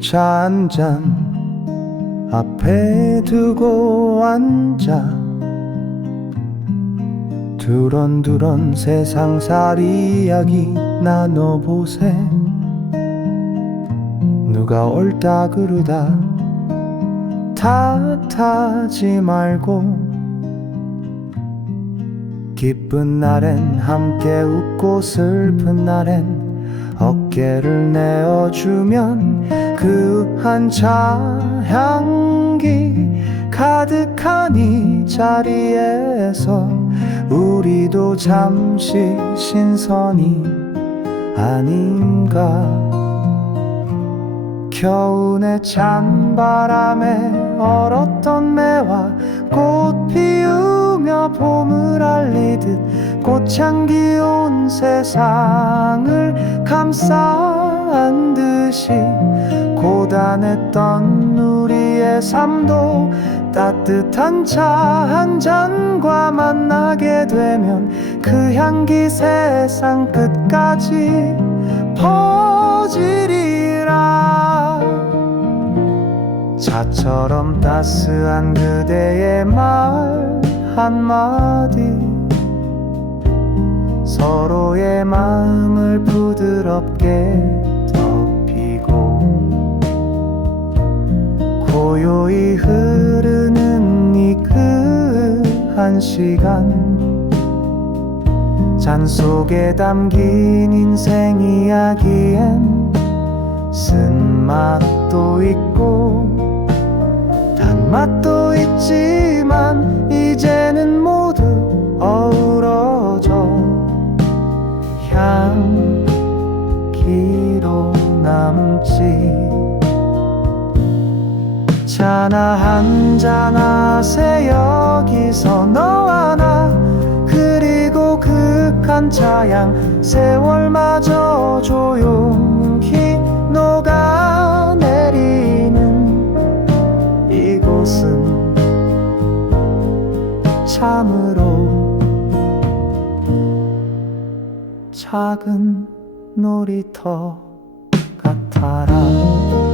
차 한 잔 앞에 두고 앉아. 두런두런 세상살이 이야기 나눠보세. 누가 옳다 그르다 탓하지 말고. 기쁜 날엔 함께 웃고 슬픈 날엔 어깨를 내어주면 그한 차 향기 가득한 이 자리에서 우리도 잠시 신선이 아닌가. 겨우내 찬 바람에 얼었던 매화 꽃 피우며 봄을 알리듯 꽃향기 온 세상을 감싼 듯이 고단했던 우리의 삶도 따뜻한 차 한 잔과 만나게 되면 그 향기 세상 끝까지 퍼지리라. 차처럼 따스한 그대의 말 한마디 서로의 마음을 부드럽게 덮이고 고요히 흐르는 이그한 시간 잔 속에 담긴 인생 이야기엔 쓴맛도 있고 단맛도 남지. 자나 한잔 하세 여기서 너와 나 그리고 극한 차양 세월마저 조용히 녹아내리는 이곳은 참으로 작은 놀이터 같아라